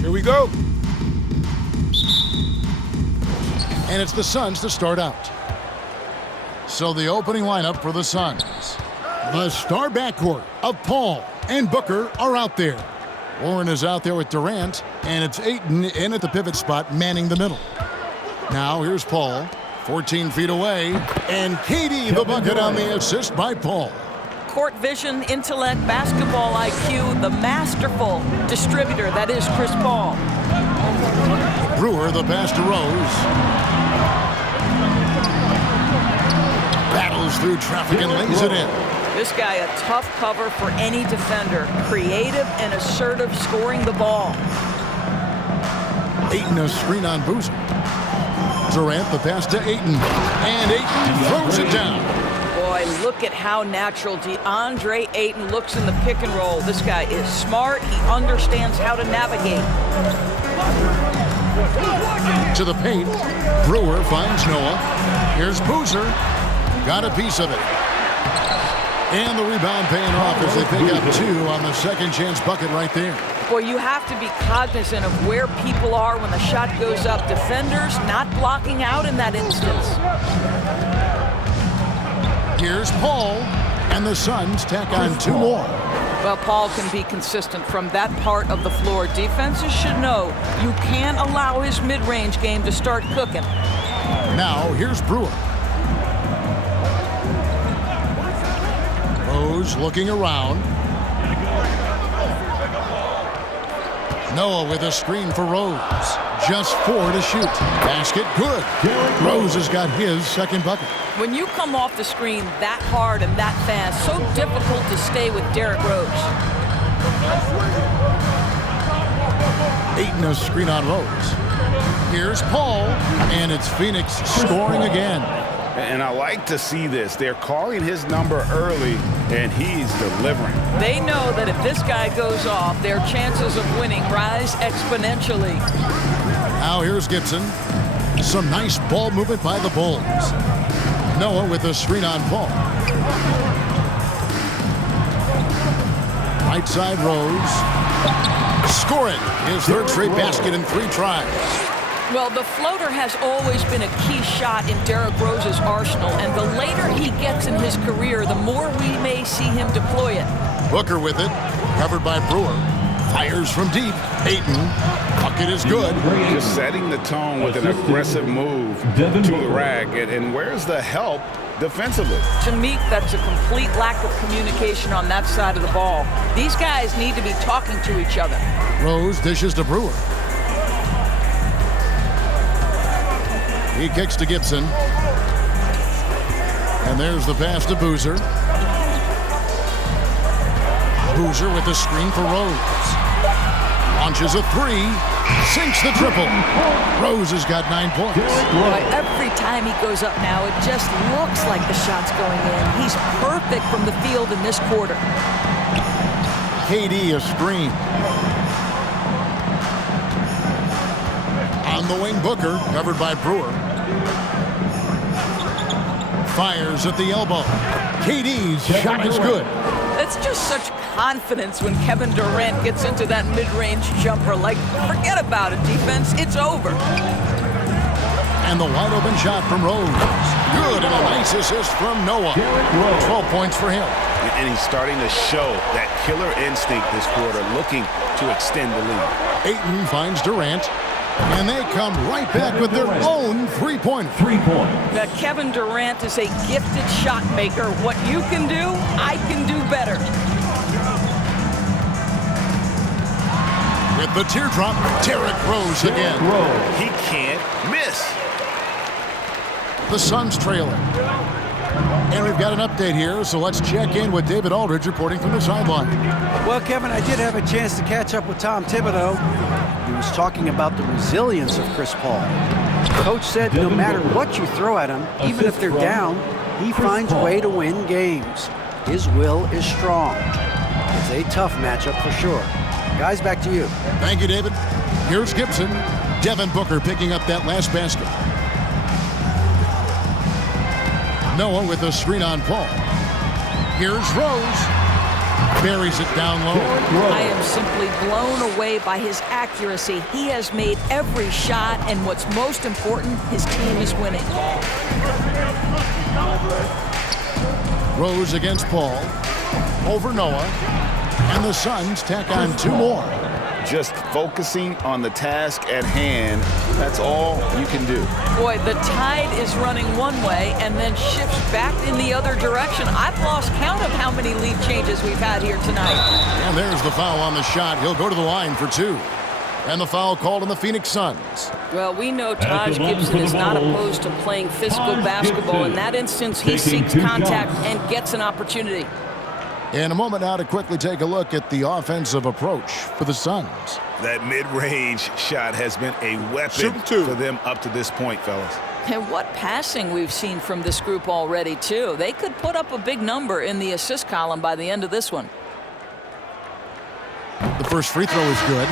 Here we go. And it's the Suns to start out. So the opening lineup for the Suns. The star backcourt of Paul and Booker are out there. Warren is out there with Durant, and it's Ayton in at the pivot spot, manning the middle. Now here's Paul, 14 feet away, and KD the bucket on the assist by Paul. Court vision, intellect, basketball IQ, the masterful distributor that is Chris Paul. Brewer the pass to Rose. Battles through traffic and lays it in. This guy a tough cover for any defender. Creative and assertive scoring the ball. Ayton a screen on Boozer. Durant the pass to Ayton. And Ayton throws it down. Boy, look at how natural DeAndre Ayton looks in the pick and roll. This guy is smart. He understands how to navigate. To the paint. Brewer finds Noah. Here's Boozer. Got a piece of it. And the rebound paying off as they pick up 2 on the second chance bucket right there. Boy, you have to be cognizant of where people are when the shot goes up. Defenders not blocking out in that instance. Here's Paul, and the Suns tack on 2 more. Well, Paul can be consistent from that part of the floor. Defenses should know you can't allow his mid-range game to start cooking. Now, here's Brewer. Rose looking around. Noah with a screen for Rose. Just 4 to shoot. Basket good. Rose has got his second bucket. When you come off the screen that hard and that fast, so difficult to stay with Derrick Rose. Ayton a screen on Rose. Here's Paul, and it's Phoenix scoring again. And I like to see this. They're calling his number early, and he's delivering. They know that if this guy goes off, their chances of winning rise exponentially. Now here's Gibson. Some nice ball movement by the Bulls. Noah with a screen on Paul. Right side Rose. Scoring his third straight basket in 3 tries. Well, the floater has always been a key shot in Derrick Rose's arsenal, and the later he gets in his career, the more we may see him deploy it. Booker with it, covered by Brewer. Fires from deep. Ayton. Bucket is good. Just setting the tone with an aggressive move to the rack. And where's the help defensively? To me, that's a complete lack of communication on that side of the ball. These guys need to be talking to each other. Rose dishes to Brewer. He kicks to Gibson. And there's the pass to Boozer. Boozer with the screen for Rose. Launches a 3. Sinks the triple. Rose has got 9 points. Boy, every time he goes up now, it just looks like the shot's going in. He's perfect from the field in this quarter. KD a screen. On the wing, Booker, covered by Brewer. Fires at the elbow. KD's shot is good. It's just such confidence when Kevin Durant gets into that mid-range jumper. Like, forget about it, defense. It's over. And the wide-open shot from Rose. Good, and a nice assist from Noah. 12 points for him. And he's starting to show that killer instinct this quarter, looking to extend the lead. Ayton finds Durant. And they come right back with their own 3-pointer. Now, Kevin Durant is a gifted shot maker. What you can do, I can do better. With the teardrop, Derrick Rose again. He can't miss. The Suns trailing. And we've got an update here, so let's check in with David Aldridge reporting from the sideline. Well, Kevin, I did have a chance to catch up with Tom Thibodeau. He was talking about the resilience of Chris Paul. Coach said no matter what you throw at him, even if they're down, he finds a way to win games. His will is strong. It's a tough matchup for sure. Guys, back to you. Thank you, David. Here's Gibson. Devin Booker picking up that last basket. Noah with a screen on Paul. Here's Rose. Buries it down low. I am simply blown away by his accuracy. He has made every shot, and what's most important, his team is winning. Rose against Paul. Over Noah. And the Suns tack on 2 more. Just focusing on the task at hand, that's all you can do. Boy, the tide is running one way and then shifts back in the other direction. I've lost count of how many lead changes we've had here tonight. And there's the foul on the shot. He'll go to the line for 2. And the foul called on the Phoenix Suns. Well, we know Taj Gibson is not opposed to playing physical basketball. In that instance, he seeks contact and gets an opportunity. In a moment now to quickly take a look at the offensive approach for the Suns. That mid-range shot has been a weapon for them up to this point, fellas. And what passing we've seen from this group already, too. They could put up a big number in the assist column by the end of this one. The first free throw is good.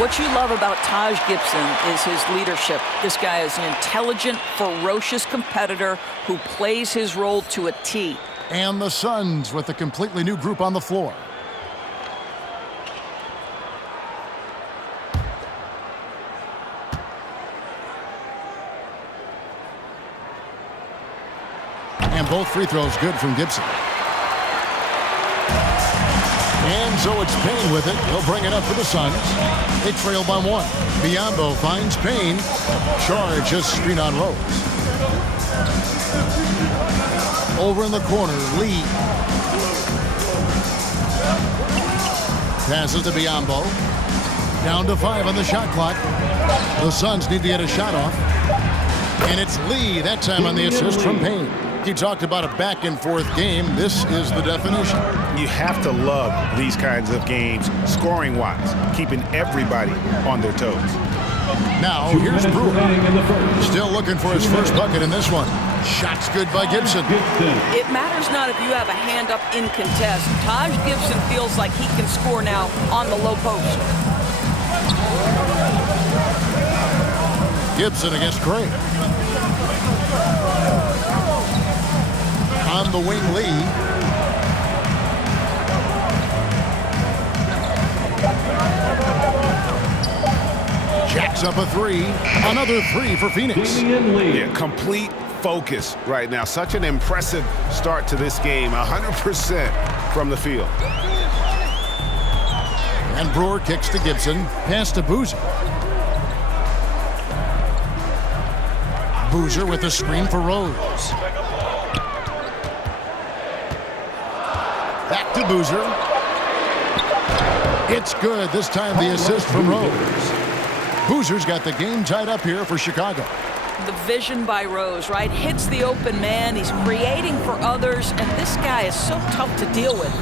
What you love about Taj Gibson is his leadership. This guy is an intelligent, ferocious competitor who plays his role to a T. And the Suns with a completely new group on the floor. And both free throws good from Gibson. And so it's Payne with it. He'll bring it up for the Suns. They trail by 1. Biyombo finds Payne. Charge just screen on Rose. Over in the corner, Lee. Passes to Biyombo. Down to 5 on the shot clock. The Suns need to get a shot off. And it's Lee, that time on the assist from Payne. You talked about a back-and-forth game. This is the definition. You have to love these kinds of games, scoring-wise, keeping everybody on their toes. Now, here's Brewer. Still looking for his first bucket in this one. Shot's good by Gibson. It matters not if you have a hand up in contest. Taj Gibson feels like he can score now on the low post. Gibson against Craig. On the wing, Lee. Jacks up a 3. Another 3 for Phoenix. Yeah, complete focus right now. Such an impressive start to this game. 100% from the field. And Brewer kicks to Gibson. Pass to Boozer. Boozer with a screen for Rose. Back to Boozer. It's good. This time the assist from Rose. Boozer's got the game tied up here for Chicago. The vision by Rose, right? Hits the open man. He's creating for others, and this guy is so tough to deal with.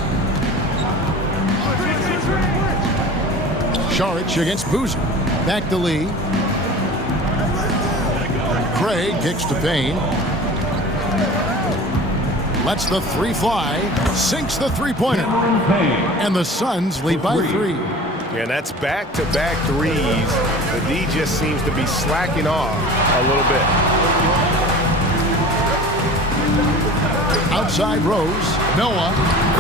Saric against Boozer. Back to Lee. Craig kicks to Payne. Lets the 3 fly. Sinks the three-pointer. And the Suns lead by 3. Yeah, and that's back-to-back threes. The D just seems to be slacking off a little bit. Outside Rose. Noah.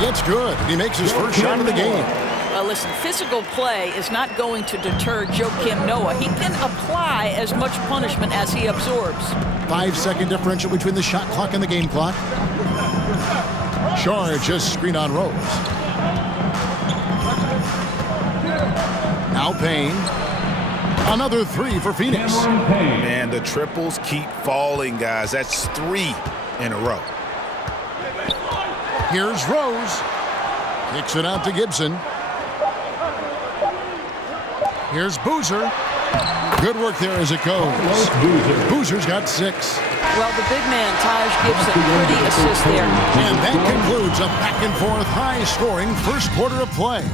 It's good. He makes his first shot of the game. Well, listen, physical play is not going to deter Joakim Noah. He can apply as much punishment as he absorbs. 5-second differential between the shot clock and the game clock. Charge just screen on Rose. Now Payne. Another 3 for Phoenix. Man, the triples keep falling, guys. That's 3 in a row. Here's Rose. Kicks it out to Gibson. Here's Boozer. Good work there as it goes. Boozer's got 6. Well, the big man, Taj Gibson, pretty assist there. And that concludes a back-and-forth, high-scoring first quarter of play.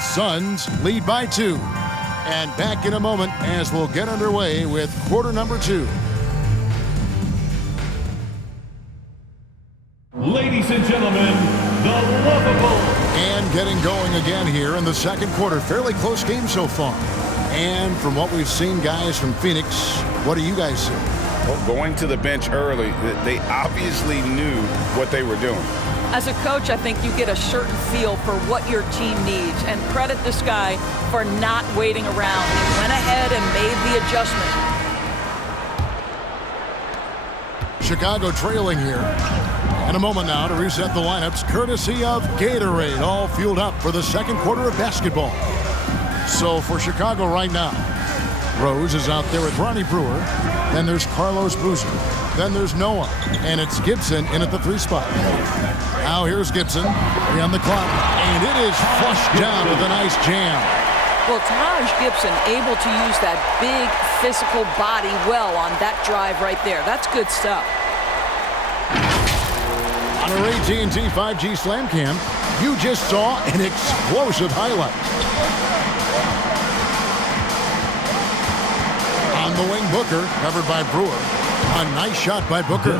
Suns lead by 2. And back in a moment as we'll get underway with quarter number 2. Ladies and gentlemen, the lovable. And getting going again here in the second quarter. Fairly close game so far. And from what we've seen, guys, from Phoenix, what do you guys see? Well, going to the bench early, they obviously knew what they were doing. As a coach, I think you get a certain feel for what your team needs, and credit this guy for not waiting around. He went ahead and made the adjustment. Chicago trailing here. And a moment now to reset the lineups, courtesy of Gatorade, all fueled up for the second quarter of basketball. So for Chicago right now, Rose is out there with Ronnie Brewer. Then there's Carlos Boozer. Then there's Noah. And it's Gibson in at the 3 spot. Now here's Gibson. 3 on the clock. And it is flushed down with a nice jam. Well, Taj Gibson able to use that big physical body well on that drive right there. That's good stuff. On our AT&T 5G Slam Cam, you just saw an explosive highlight. On the wing, Booker, covered by Brewer. A nice shot by Booker.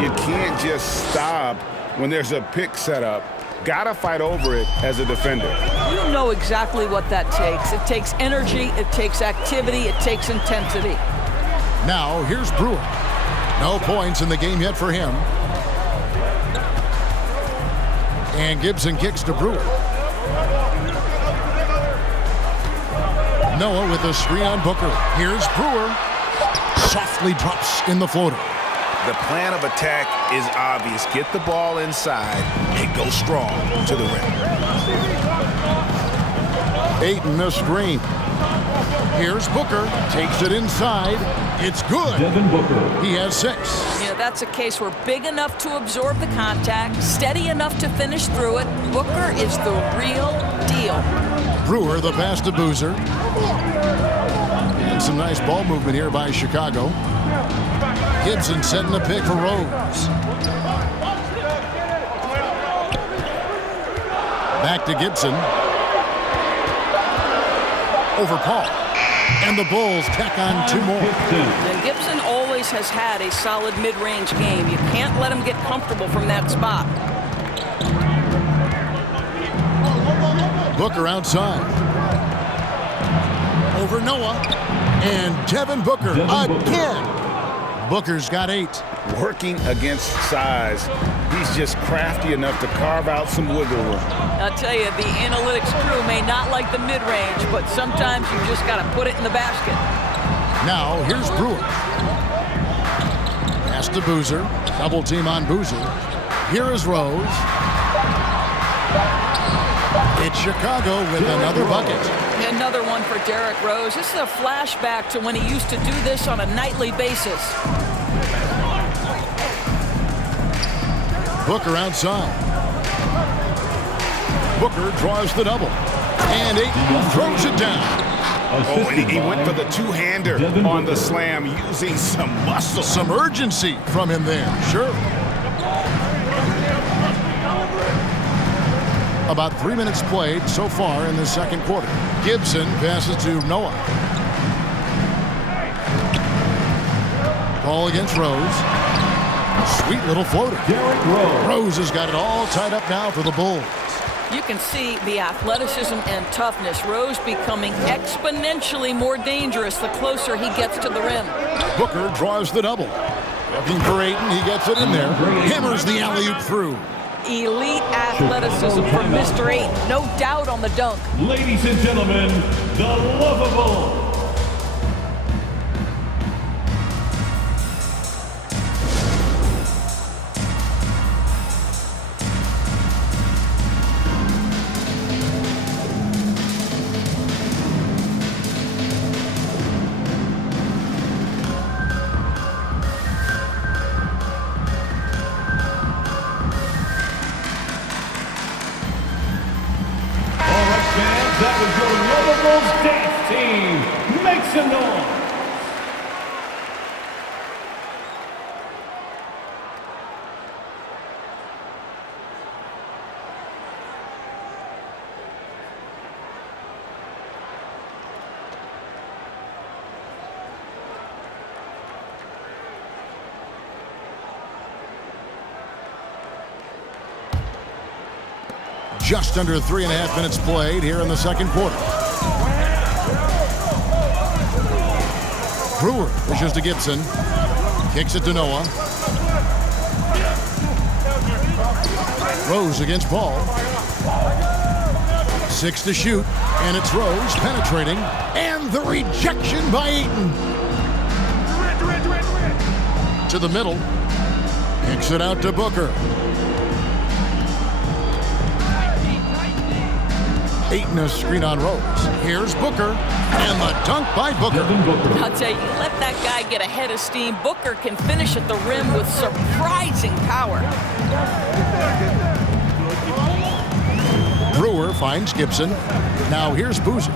You can't just stop when there's a pick set up. Gotta fight over it as a defender. You know exactly what that takes. It takes energy, it takes activity, it takes intensity. Now, here's Brewer. No points in the game yet for him. And Gibson kicks to Brewer. Noah with a screen on Booker. Here's Brewer. Softly drops in the floater. The plan of attack is obvious. Get the ball inside and go strong to the rim. Ayton a screen. Here's Booker. Takes it inside. It's good. He has 6. Yeah, that's a case where big enough to absorb the contact, steady enough to finish through it. Booker is the real deal. Brewer, the pass to Boozer. And some nice ball movement here by Chicago. Gibson setting the pick for Rose. Back to Gibson. Over Paul. And the Bulls tack on 2 more. And Gibson always has had a solid mid-range game. You can't let him get comfortable from that spot. Booker outside. Over Noah. And Devin Booker again. Booker's got 8. Working against size, he's just crafty enough to carve out some wiggle room. I'll tell you, the analytics crew may not like the mid-range, but sometimes you just got to put it in the basket. Now, here's Brewer. Pass to Boozer. Double team on Boozer. Here is Rose. It's Chicago with another bucket. Another one for Derrick Rose. This is a flashback to when he used to do this on a nightly basis. Booker outside. Booker draws the double. And Ayton throws it down. Oh, and he went for the two-hander on the slam using some muscle. Some urgency from him there, sure. About 3 minutes played so far in the second quarter. Gibson passes to Noah. Ball against Rose. Sweet little floater. Rose has got it all tied up now for the Bulls. You can see the athleticism and toughness. Rose becoming exponentially more dangerous the closer he gets to the rim. Booker draws the double. Looking for Ayton, he gets it in there. Hammers the alley-oop through. Elite athleticism from Mr. Ayton. No doubt on the dunk. Ladies and gentlemen, the lovable. That was your Lovables dance team. Make some noise. Just under 3.5 minutes played here in the second quarter. Brewer pushes to Gibson. Kicks it to Noah. Rose against Paul. 6 to shoot, and it's Rose penetrating, and the rejection by Ayton. To the middle, kicks it out to Booker. Ayton a screen on Rose. Here's Booker, and the dunk by Booker. I'll tell you, let that guy get a head of steam. Booker can finish at the rim with surprising power. Brewer finds Gibson. Now here's Boozer.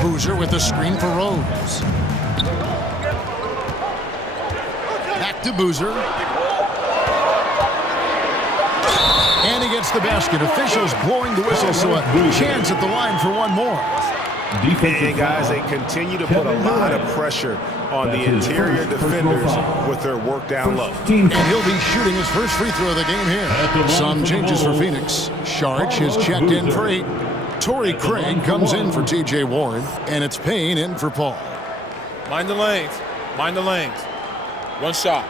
Boozer with the screen for Rose. Back to Boozer. And he gets the basket. Officials blowing the whistle, so a chance at the line for one more. And guys, they continue to put a lot of pressure on the interior defenders with their work down low. And he'll be shooting his first free throw of the game here. Some changes for Phoenix. Sharch has checked in for 8. Torrey Craig comes in for T.J. Warren, and it's Payne in for Paul. Mind the lanes. Mind the lanes. One shot.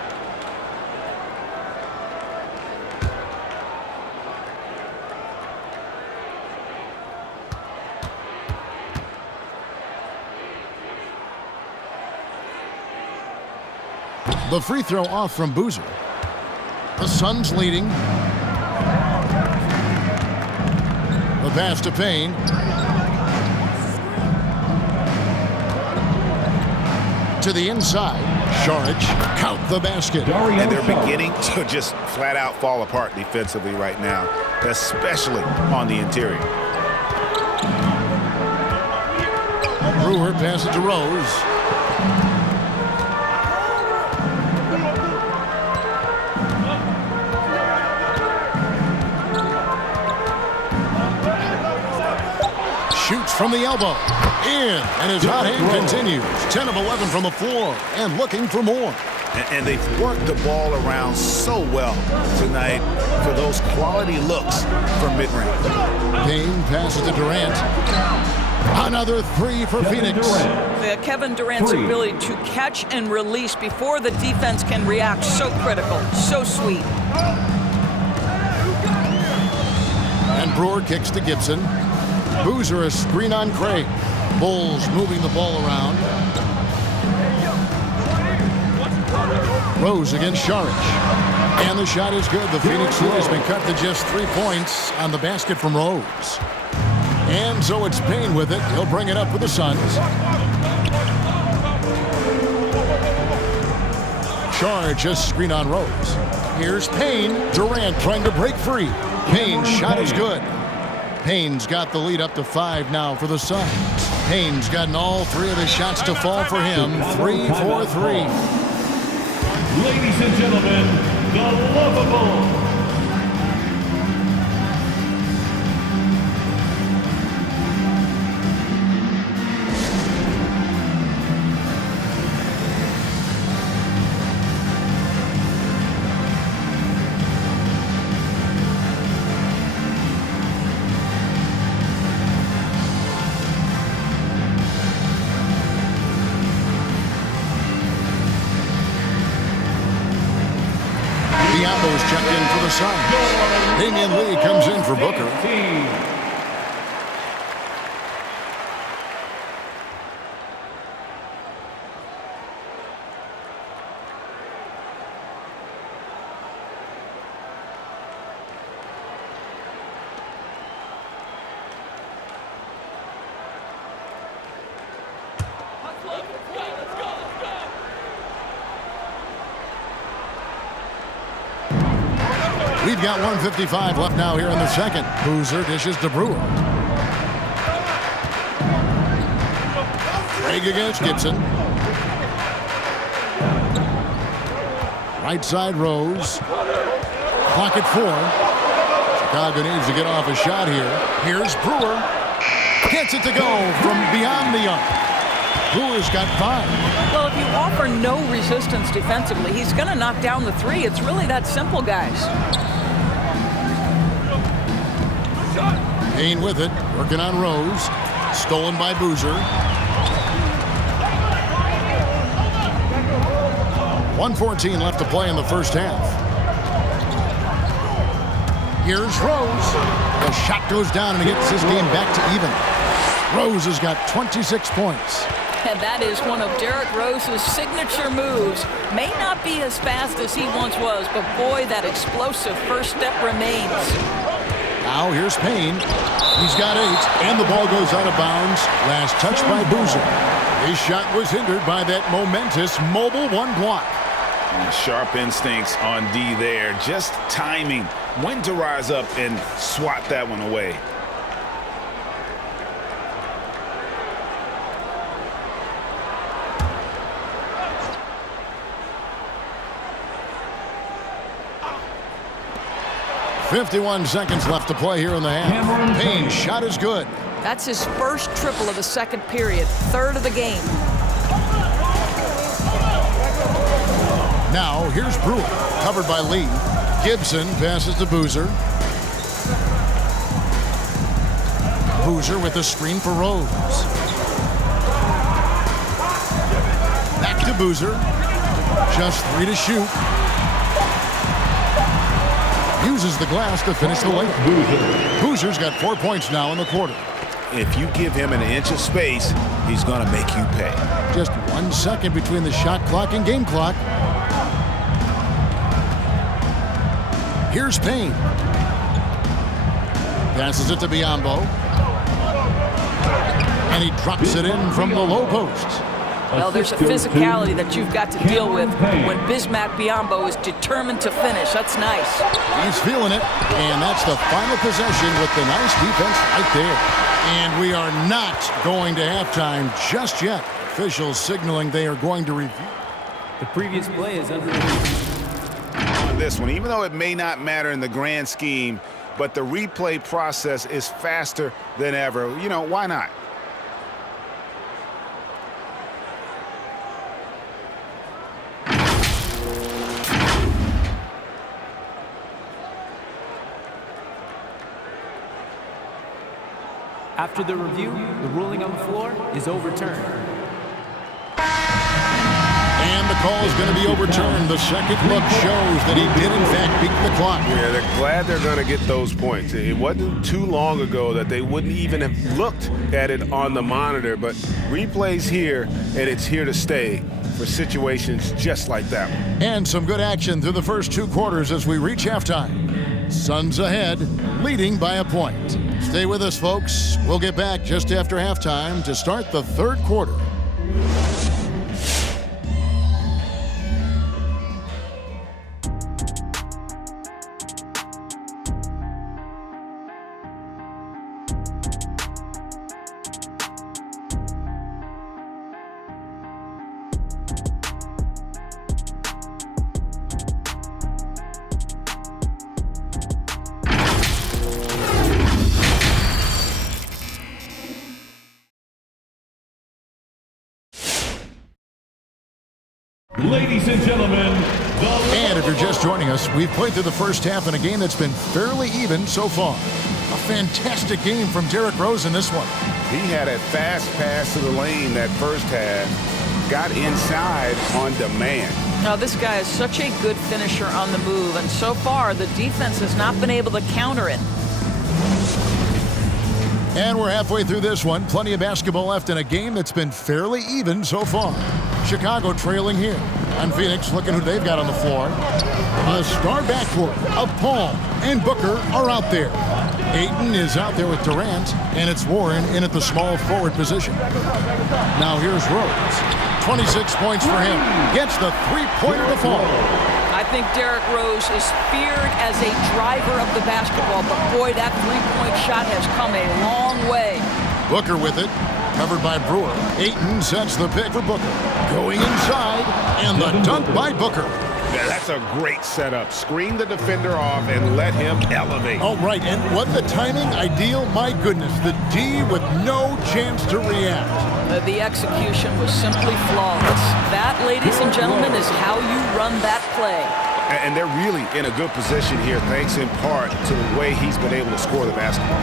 The free throw off from Boozer. The Suns leading. The pass to Payne. To the inside. Sharch count the basket. And they're beginning to just flat out fall apart defensively right now, especially on the interior. Brewer passes to Rose. Shoots from the elbow. In. And his hot hand continues. 10 of 11 from the floor. And looking for more. And they've worked the ball around so well tonight for those quality looks from mid-range. Payne passes to Durant. Another 3 for Phoenix. Kevin Durant's ability to catch and release before the defense can react, so critical, so sweet. And Brewer kicks to Gibson. Boozer a screen on Craig. Bulls moving the ball around. Rose against Sharch. And the shot is good. The Phoenix lead has been cut to just 3 points on the basket from Rose. And so it's Payne with it. He'll bring it up for the Suns. Sharch a screen on Rose. Here's Payne. Durant trying to break free. Payne's shot is good. Payne's got the lead up to 5 now for the Suns. Payne's gotten all 3 of his shots to fall for him. 3 for 3. Ladies and gentlemen, the lovable Diablo's checked in for the Suns. Damian Lee comes in for Booker. We've got 1:55 left now here in the second. Boozer dishes to Brewer. Craig against Gibson. Right side Rose. Clock at 4. Chicago needs to get off a shot here. Here's Brewer. Gets it to go from beyond the arc. Brewer's got 5. Well, if you offer no resistance defensively, he's going to knock down the 3. It's really that simple, guys. Payne with it, working on Rose. Stolen by Boozer. 1:14 left to play in the first half. Here's Rose. The shot goes down and he gets his game back to even. Rose has got 26 points. And that is one of Derrick Rose's signature moves. May not be as fast as he once was, but boy, that explosive first step remains. Now here's Payne. He's got 8, and the ball goes out of bounds. Last touch by Boozer. His shot was hindered by that momentous mobile 1 block. Sharp instincts on D there. Just timing when to rise up and swat that one away. .51 seconds left to play here in the half. Payne's shot is good. That's his first triple of the second period, third of the game. Now here's Brewer, covered by Lee. Gibson passes to Boozer. Boozer with the screen for Rose. Back to Boozer. Just 3 to shoot. Uses the glass to finish the layup. Boozer's got 4 points now in the quarter. If you give him an inch of space, he's going to make you pay. Just 1 second between the shot clock and game clock. Here's Payne. Passes it to Biyombo. And he drops it in from the low post. Well, there's a physicality that you've got to deal with when Bismack Biyombo is determined to finish. That's nice. He's feeling it, and that's the final possession with the nice defense right there. And we are not going to halftime just yet. Officials signaling they are going to review. The previous play is under. This one, even though it may not matter in the grand scheme, but the replay process is faster than ever. You know, why not? After the review, the ruling on the floor is overturned. And the call is going to be overturned. The second look shows that he did, in fact, beat the clock. Yeah, they're glad they're going to get those points. It wasn't too long ago that they wouldn't even have looked at it on the monitor, but replay's here, and it's here to stay for situations just like that one. And some good action through the first 2 quarters as we reach halftime. Suns ahead, leading by a point. Stay with us, folks. We'll get back just after halftime to start the third quarter. Ladies and gentlemen, and if you're just joining us, we've played through the first half in a game that's been fairly even so far. A fantastic game from Derrick Rose in this one. He had a fast pass to the lane that first half, got inside on demand. Now, this guy is such a good finisher on the move, and so far the defense has not been able to counter it. And we're halfway through this one. Plenty of basketball left in a game that's been fairly even so far. Chicago trailing here. And Phoenix looking who they've got on the floor. A star backcourt of Paul and Booker are out there. Ayton is out there with Durant, and it's Warren in at the small forward position. Now here's Rose. 26 points for him. Gets the three-pointer to fall. I think Derrick Rose is feared as a driver of the basketball, but boy, that three-point shot has come a long way. Booker with it, covered by Brewer. Ayton sets the pick for Booker. Going inside, and the dunk by Booker. Yeah, that's a great setup. Screen the defender off and let him elevate. Oh, right, and what the timing ideal, my goodness. The D with no chance to react. The execution was simply flawless. That, ladies and gentlemen, is how you run that play. And they're really in a good position here, thanks in part to the way he's been able to score the basketball.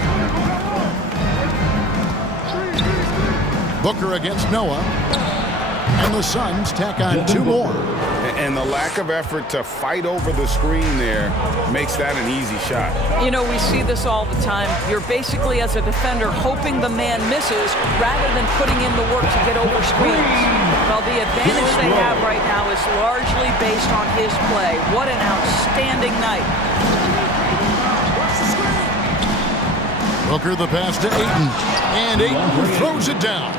Booker against Noah. And the Suns tack on 2 more. And the lack of effort to fight over the screen there makes that an easy shot. You know, we see this all the time. You're basically, as a defender, hoping the man misses rather than putting in the work to get over screens. Well, the advantage they have right now is largely based on his play. What an outstanding night. Booker the pass to Ayton. And Ayton throws it down.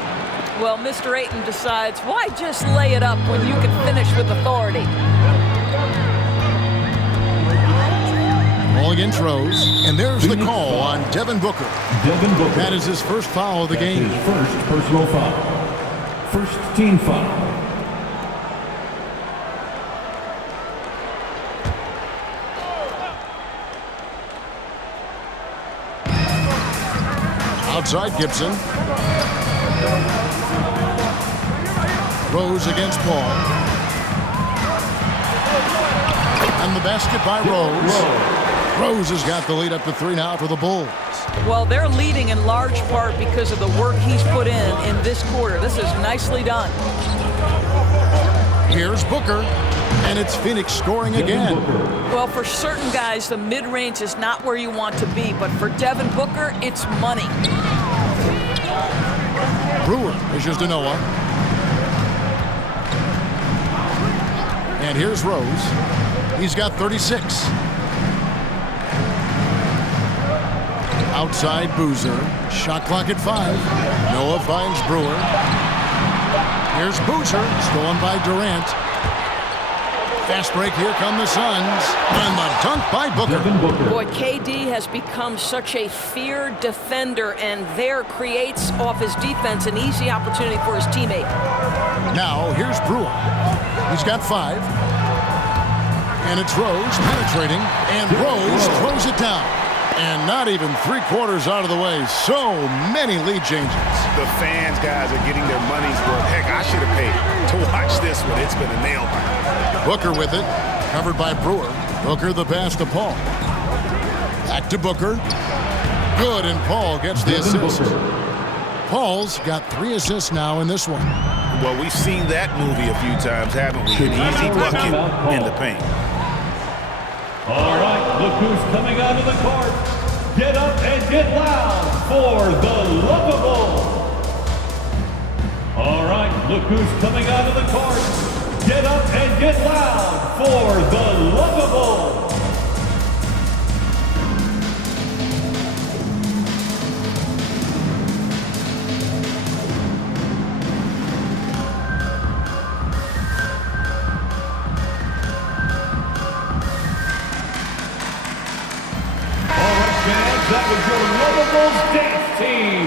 Well, Mr. Ayton decides, why just lay it up when you can finish with authority? Ball against Rose, and there's the call on Devin Booker. That is his first foul of the game. His first personal foul. First team foul. Outside Gibson. Rose against Paul. And the basket by Rose. Rose has got the lead up to 3 now for the Bulls. Well, they're leading in large part because of the work he's put in this quarter. This is nicely done. Here's Booker, and it's Phoenix scoring again. Well, for certain guys, the mid-range is not where you want to be, but for Devin Booker, it's money. Brewer pushes to Noah. And here's Rose. He's got 36. Outside Boozer. Shot clock at 5. Noah finds Brewer. Here's Boozer. Stolen by Durant. Fast break. Here come the Suns. And the dunk by Booker. Boy, KD has become such a feared defender, and there creates off his defense an easy opportunity for his teammate. Now, here's Brewer. He's got 5. And it's Rose penetrating. And Rose throws it down. And not even 3/4 out of the way. So many lead changes. The fans, guys, are getting their money's worth. Heck, I should have paid to watch this one. It's been a nail biter. Booker with it. Covered by Brewer. Booker the pass to Paul. Back to Booker. Good, and Paul gets the assist. Paul's got 3 assists now in this one. Well, we've seen that movie a few times, haven't we? An easy bucket in the paint. All right, look who's coming onto the court. Get up and get loud for the lovable. All right, look who's coming onto the court. Get up and get loud for the lovable. That was your Lovables dance team.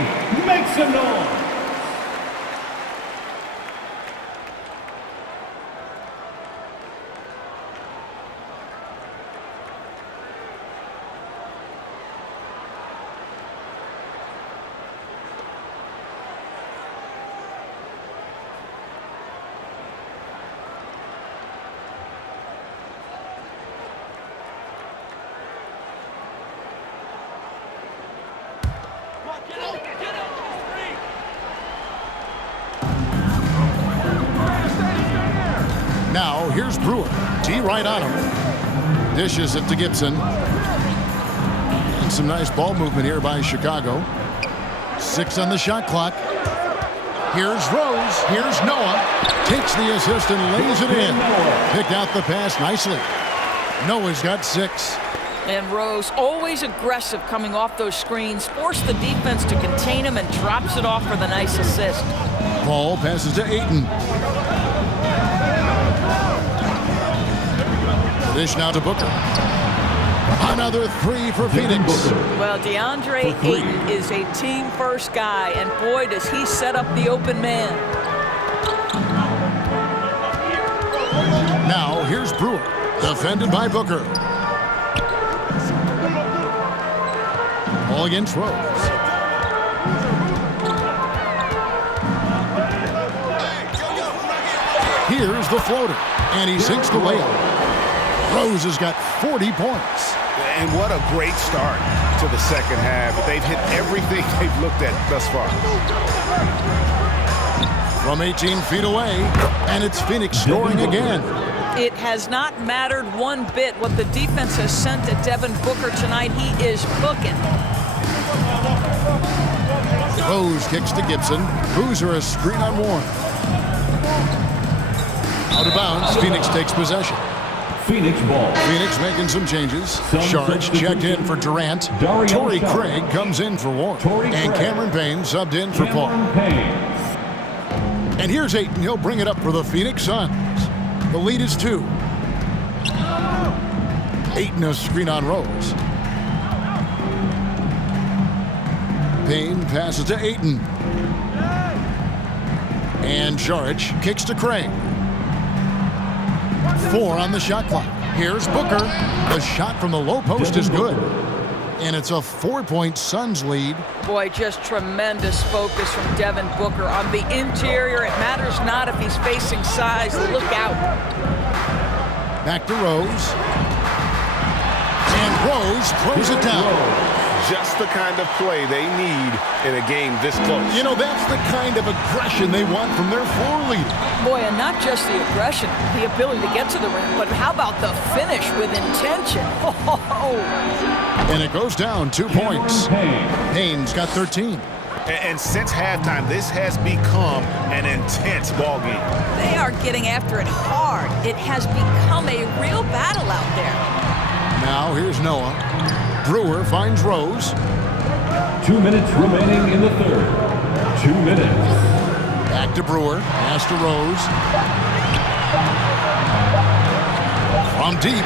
Make some noise. Now, here's Brewer. T right on him. Dishes it to Gibson. And some nice ball movement here by Chicago. 6 on the shot clock. Here's Rose. Here's Noah. Takes the assist and lays it in. Picked out the pass nicely. Noah's got 6. And Rose, always aggressive coming off those screens, forced the defense to contain him and drops it off for the nice assist. Paul passes to Ayton. Dish now to Booker. Another 3 for Phoenix. Well, DeAndre Ayton is a team-first guy, and boy, does he set up the open man. Now, here's Brewer. Defended by Booker. Ball against Rose. Here's the floater. And he sinks the layup. Rose has got 40 points. And what a great start to the second half. They've hit everything they've looked at thus far. From 18 feet away, and it's Phoenix scoring again. It has not mattered one bit what the defense has sent to Devin Booker tonight. He is cooking. Rose kicks to Gibson. Boozer a screen on Warren. Out of bounds, Phoenix takes possession. Phoenix ball. Phoenix making some changes. Sharge checked in for Durant. Torrey Craig comes in for Warren. And Cameron Payne subbed in for Paul. And here's Ayton. He'll bring it up for the Phoenix Suns. The lead is 2. Ayton a screen on Rose. Payne passes to Ayton. And Sharge kicks to Craig. 4 on the shot clock. Here's Booker. The shot from the low post is good. And it's a 4-point Suns lead. Boy, just tremendous focus from Devin Booker on the interior. It matters not if he's facing size. Look out. Back to Rose. And Rose throws it down. Just the kind of play they need in a game this close. You know, that's the kind of aggression they want from their floor leader. Boy, and not just the aggression, the ability to get to the rim, but how about the finish with intention? Oh. And it goes down 2 points. Payne's got 13. And since halftime, this has become an intense ball game. They are getting after it hard. It has become a real battle out there. Now here's Noah. Brewer finds Rose. 2 minutes remaining in the third. 2 minutes. Back to Brewer. Pass to Rose. From deep.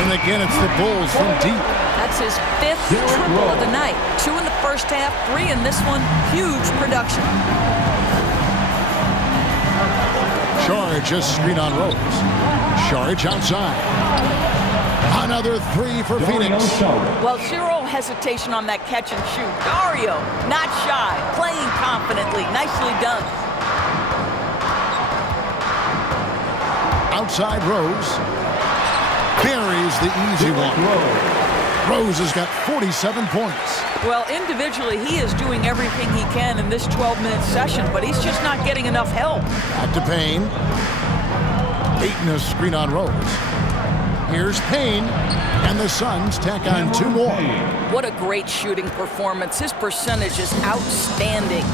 And again, it's the Bulls from deep. That's his 5th triple of the night. 2 in the first half, 3 in this one. Huge production. Sharge just screen on Rose. Sharge outside. Another 3 for Phoenix. Well, zero hesitation on that catch and shoot. Dario, not shy, playing confidently. Nicely done. Outside Rose. Buries the easy one. Rose has got 47 points. Well, individually, he is doing everything he can in this 12-minute session, but he's just not getting enough help. Back to Payne. Ayton a screen on Rose. Here's Payne, and the Suns tack on 2 more. What a great shooting performance. His percentage is outstanding.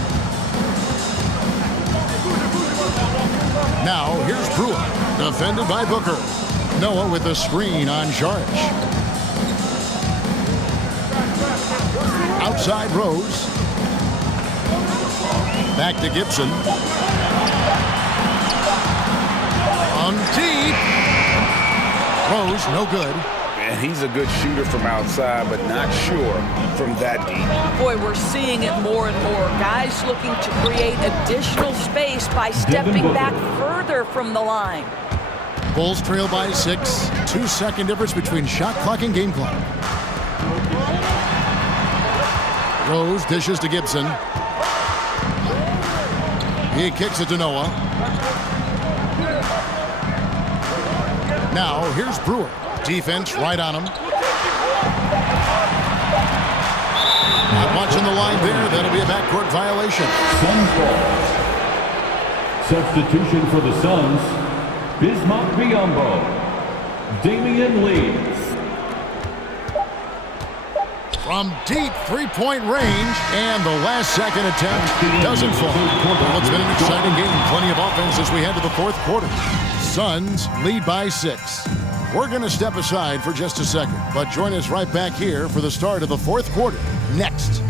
Now, here's Brewer, defended by Booker. Noah with the screen on Sharge. Outside Rose. Back to Gibson. On deep. Rose, no good. And he's a good shooter from outside, but not sure from that deep. Boy, we're seeing it more and more. Guys looking to create additional space by stepping back further from the line. Bulls trail by 6. 2-second difference between shot clock and game clock. Rose dishes to Gibson. He kicks it to Noah. Now, here's Brewer. Defense right on him. Not watching the line there. That'll be a backcourt violation. Suns ball. Substitution for the Suns. Bismack Biyombo. Damian Lee. From deep 3-point range, and the last second attempt doesn't fall. Well, it's been an exciting game. Plenty of offense as we head to the 4th quarter. Suns lead by 6. We're going to step aside for just a second, but join us right back here for the start of the 4th quarter next.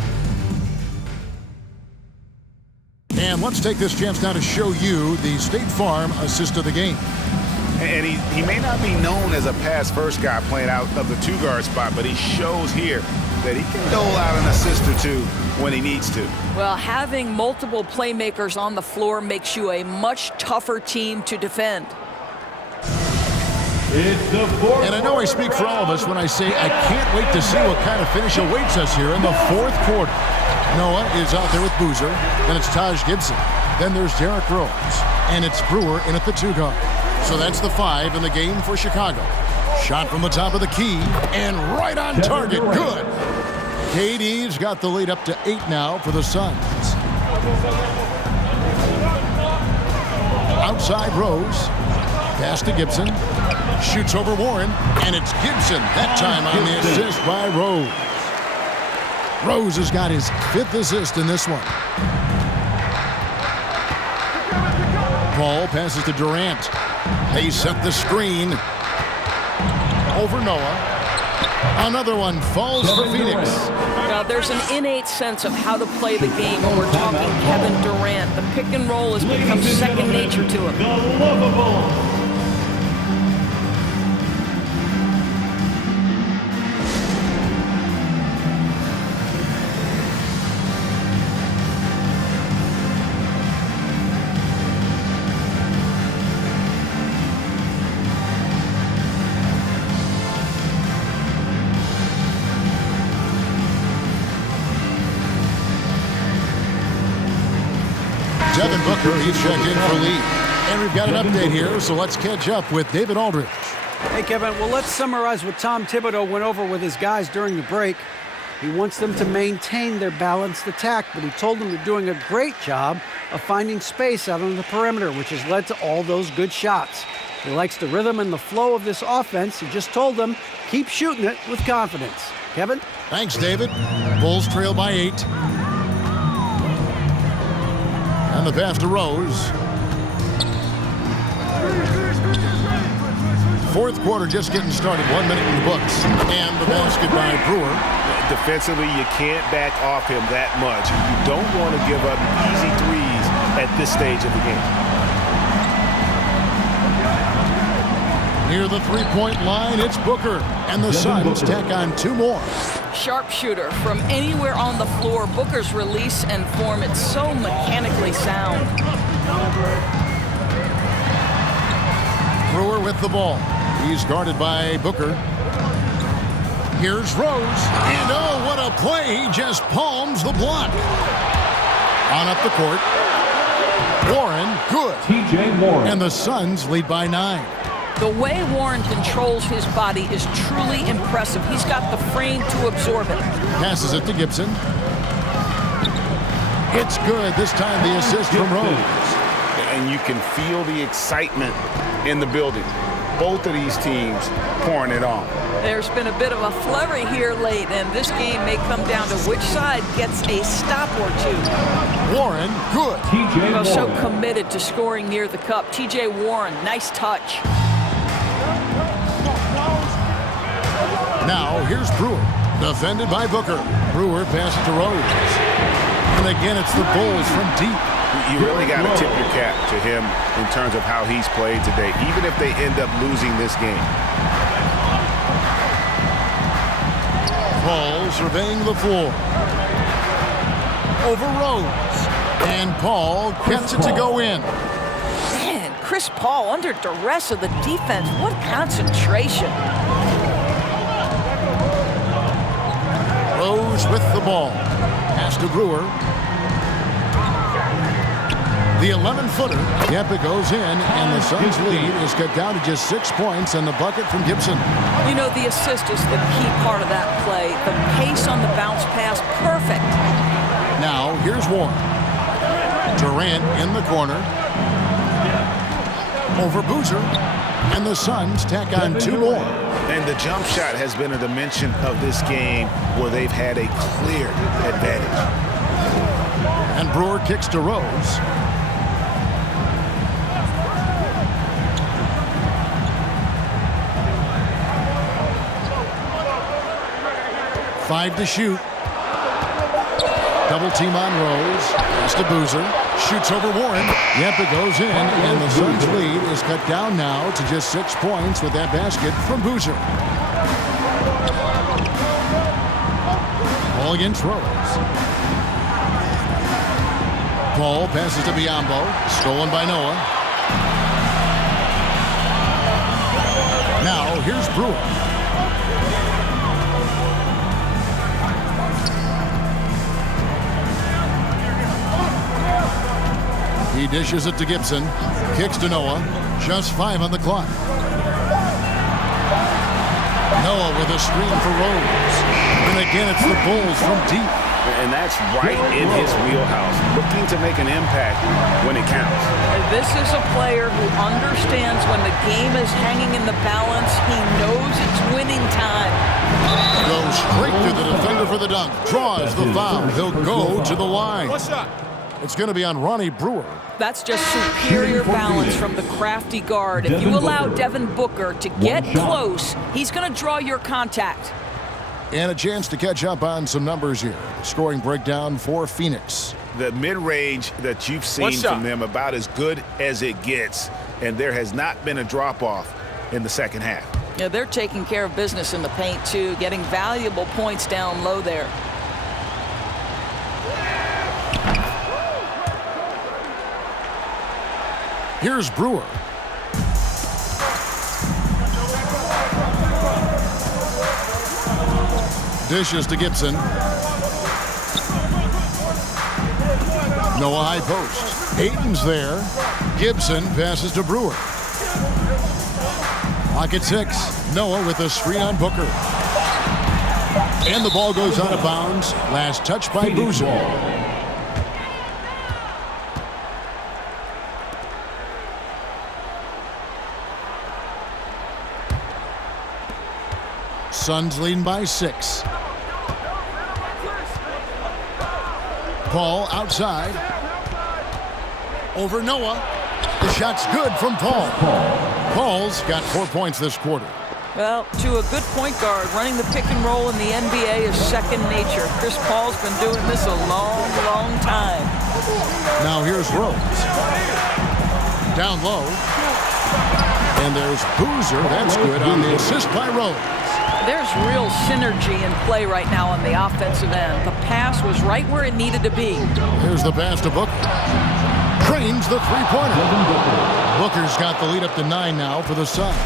And let's take this chance now to show you the State Farm assist of the game. And he may not be known as a pass-first guy playing out of the 2-guard spot, but he shows here that he can dole out an assist or 2 when he needs to. Well, having multiple playmakers on the floor makes you a much tougher team to defend. And I know I speak for all of us when I say I can't wait to see what kind of finish awaits us here in the 4th quarter. Noah is out there with Boozer. Then it's Taj Gibson. Then there's Derrick Rose. And it's Brewer in at the 2-guard. So that's the 5 in the game for Chicago. Shot from the top of the key. And right on target. Good. KD's got the lead up to 8 now for the Suns. side Rose. Pass to Gibson. Shoots over Warren, and it's Gibson that time on the assist by Rose. Rose has got his 5th assist in this one. Paul passes to Durant. They set the screen. Over Noah. Another one falls for Phoenix. Now, there's an innate sense of how to play the game when we're talking Kevin Durant. The pick and roll has become second nature to him. The lovable. Devin Booker, he's checked in for Lee. And we've got an update here, so let's catch up with David Aldridge. Hey, Kevin, well, let's summarize what Tom Thibodeau went over with his guys during the break. He wants them to maintain their balanced attack, but he told them they're doing a great job of finding space out on the perimeter, which has led to all those good shots. He likes the rhythm and the flow of this offense. He just told them, keep shooting it with confidence. Kevin? Thanks, David. Bulls trail by 8. And the pass to Rose. Fourth quarter just getting started. 1 minute in the books. And the basket by Brewer. Defensively, you can't back off him that much. You don't want to give up easy threes at this stage of the game. Near the three-point line, it's Booker. And the Suns tack on 2 more. Sharpshooter from anywhere on the floor. Booker's release and form, it's so mechanically sound. Brewer with the ball. He's guarded by Booker. Here's Rose. And oh, what a play. He just palms the block. On up the court. Warren, good. TJ Warren. And the Suns lead by 9. The way Warren controls his body is truly impressive. He's got the frame to absorb it. Passes it to Gibson. It's good. This time the assist from Rose. And you can feel the excitement in the building. Both of these teams pouring it on. There's been a bit of a flurry here late, and this game may come down to which side gets a stop or two. Warren, good. TJ Warren. So committed to scoring near the cup. TJ Warren, nice touch. Now here's Brewer. Defended by Booker. Brewer passes to Rose. And again, it's the Bulls from deep. You really got to tip your cap to him in terms of how he's played today, even if they end up losing this game. Paul surveying the floor. Over Rose. And Paul gets it to go in. Man, Chris Paul under duress of the defense. What concentration. Rose with the ball. Pass to Brewer. The 11-footer. Yep, it goes in, and the Suns' lead is cut down to just 6 points, and the bucket from Gibson. You know, the assist is the key part of that play. The pace on the bounce pass, perfect. Now, here's Warren. Durant in the corner. Over Boozer. And the Suns tack on 2 more. And the jump shot has been a dimension of this game where they've had a clear advantage. And Brewer kicks to Rose. Five to shoot. Double team on Rose. Pass to Boozer. Shoots over Warren. Yep, it goes in. And the Suns' lead is cut down now to just 6 points with that basket from Boozer. Ball against Rose. Paul passes to Biyombo. Stolen by Noah. Now, here's Brewer. He dishes it to Gibson. Kicks to Noah. Just 5 on the clock. Noah with a screen for Rose. And again, it's the Bulls from deep. And that's right in his wheelhouse, looking to make an impact when it counts. This is a player who understands when the game is hanging in the balance. He knows it's winning time. Goes straight to the defender for the dunk. Draws the foul. He'll go to the line. One shot. It's going to be on Ronnie Brewer. That's just superior balance from the crafty guard. If you allow Devin Booker to get close, he's going to draw your contact. And a chance to catch up on some numbers here. The scoring breakdown for Phoenix. The mid-range that you've seen from them about as good as it gets, and there has not been a drop-off in the second half. Yeah, they're taking care of business in the paint, too, getting valuable points down low there. Here's Brewer. Dishes to Gibson. Noah high post. Ayton's there. Gibson passes to Brewer. Pocket 6. Noah with a screen on Booker. And the ball goes out of bounds. Last touch by Boozer. Suns leading by 6. Paul outside. Over Noah. The shot's good from Paul. Paul's got 4 points this quarter. Well, to a good point guard, running the pick and roll in the NBA is second nature. Chris Paul's been doing this a long, long time. Now here's Rose. Down low. And there's Boozer. That's good on the assist by Rose. There's real synergy in play right now on the offensive end. The pass was right where it needed to be. Here's the pass to Booker. Trains the three-pointer. Booker's got the lead up to 9 now for the Suns.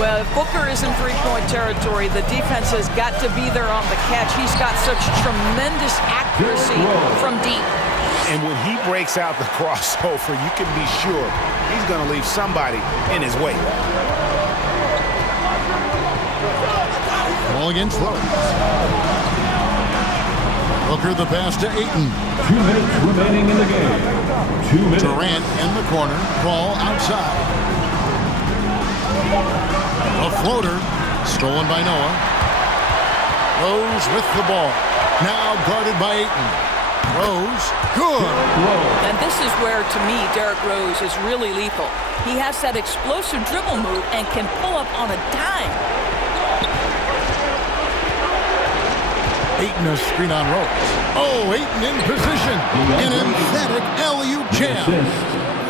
Well, if Booker is in three-point territory, the defense has got to be there on the catch. He's got such tremendous accuracy from deep. And when he breaks out the crossover, you can be sure he's going to leave somebody in his way. Ball against Rose. Booker the pass to Ayton. 2 minutes remaining in the game. 2 minutes. Durant in the corner. Ball outside. A floater. Stolen by Noah. Rose with the ball. Now guarded by Ayton. Rose. Good. And this is where, to me, Derrick Rose is really lethal. He has that explosive dribble move and can pull up on a dime. Ayton a screen on Rose. Oh, Ayton in position. An emphatic alley-oop jam.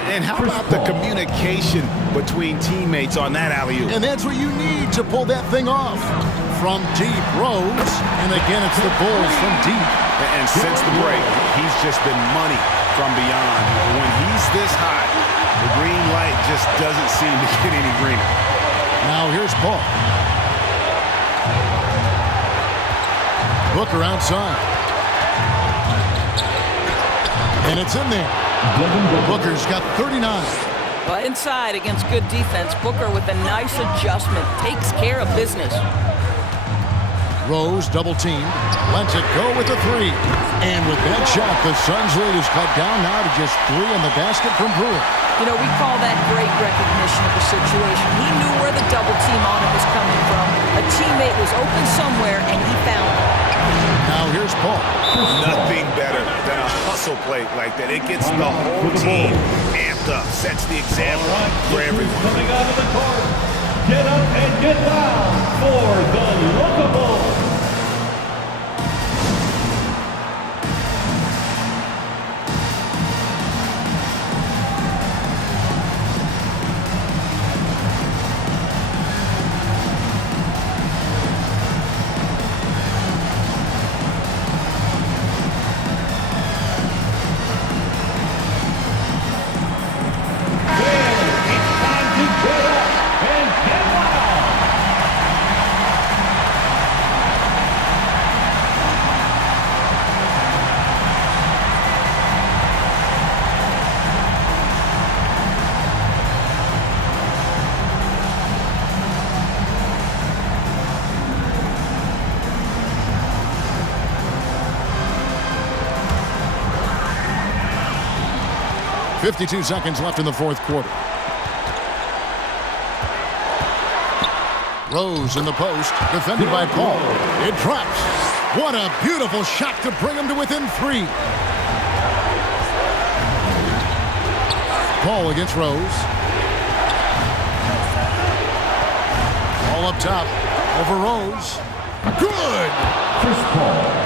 And how about the communication between teammates on that alley-oop? And that's what you need to pull that thing off. From deep, Rose. And again, it's the Bulls from deep. And since the break, he's just been money from beyond. When he's this hot, the green light just doesn't seem to get any greener. Now here's Paul. Booker outside. And it's in there. Booker's got 39. Well, inside against good defense, Booker with a nice adjustment takes care of business. Rose double teamed. Lets it go with the 3. And with that shot, the Suns lead is cut down now to just 3 in the basket from Brewer. You know, we call that great recognition of the situation. He knew where the double team on him was coming from. A teammate was open somewhere, and he found it. Now here's Paul. Nothing better than a hustle play like that. It gets the whole team amped up, sets the example for everyone. Coming out of the court. Get up and get loud for the Lookable. 52 seconds left in the fourth quarter. Rose in the post, defended by Paul. It drops. What a beautiful shot to bring him to within 3. Paul against Rose. All up top. Over Rose. Good! Chris Paul.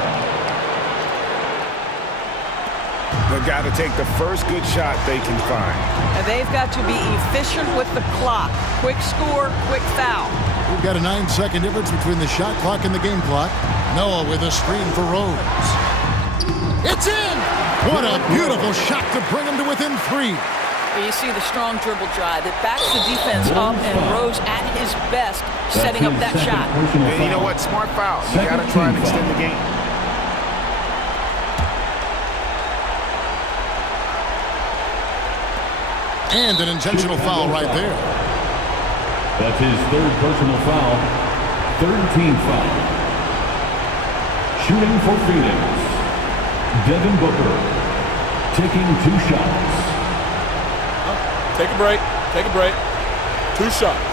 They've got to take the first good shot they can find. And they've got to be efficient with the clock. Quick score, quick foul. We've got a 9-second difference between the shot clock and the game clock. Noah with a screen for Rose. It's in! What a beautiful shot to bring him to within 3. You see the strong dribble drive. It backs the defense up, and Rose at his best setting up that shot. And you know what? Smart foul. You got to try and extend the game. And an intentional foul right there. That's his third personal foul. Third team foul. Shooting for Phoenix, Devin Booker, taking 2 shots. Take a break. Take a break. 2 shots.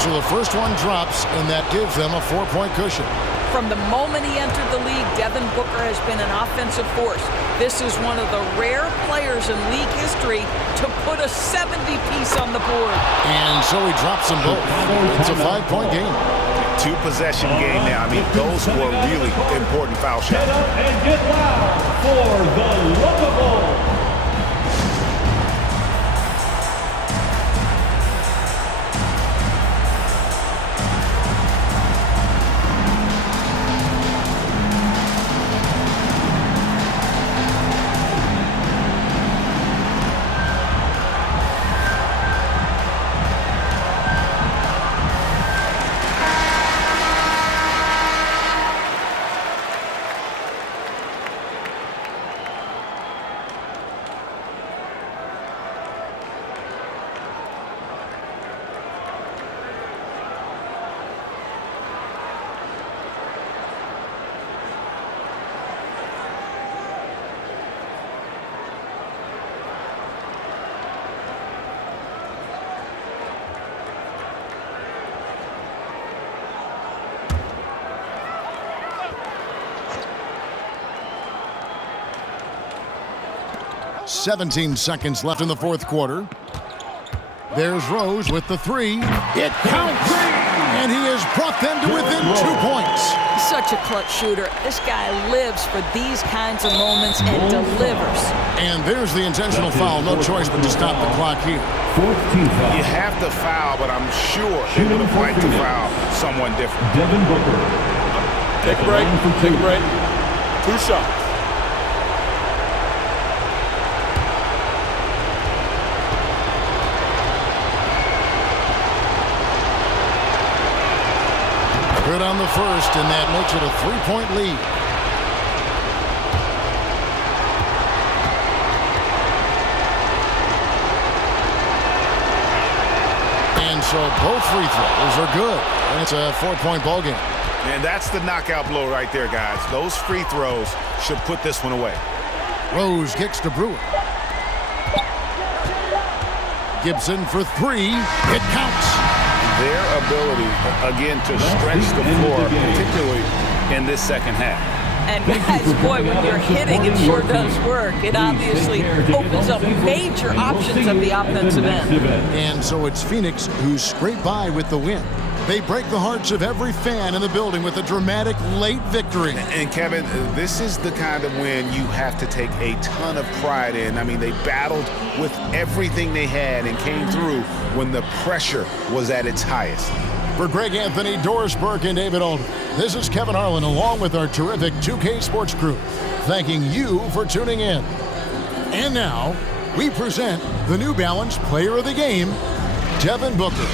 So the first one drops, and that gives them a 4-point cushion. From the moment he entered the league, Devin Booker has been an offensive force. This is one of the rare players in league history to put a 70-piece on the board. And so he drops them both. It's a 5-point game. 2-possession game now. I mean, those were really important foul shots. Get up and get loud for the Lovable. "17 seconds left in the fourth quarter. There's Rose with the 3. It counts! And he has brought them to within 2 points. Such a clutch shooter. This guy lives for these kinds of moments and delivers. And there's the intentional foul. No choice but to stop the clock here. 14 foul. You have to foul, but I'm sure they would have liked to foul someone different. Devin Booker. Take a break. Take a break. 2 shots. Good on the first, and that makes it a 3-point lead. And so both free throws are good. And it's a 4-point ball game. And that's the knockout blow right there, guys. Those free throws should put this one away. Rose kicks to Brewer. Gibson for 3. It counts. Their ability, again, to stretch the floor, particularly in this second half. And guys, boy, when you're hitting, it sure does work. It obviously opens up major options at the offensive end. And so it's Phoenix who scrape by with the win. They break the hearts of every fan in the building with a dramatic late victory. And Kevin, this is the kind of win you have to take a ton of pride in. I mean, they battled with everything they had and came through when the pressure was at its highest. For Greg Anthony, Doris Burke, and David Aldridge, this is Kevin Harlan along with our terrific 2K Sports crew, thanking you for tuning in. And now, we present the New Balance Player of the Game, Devin Booker.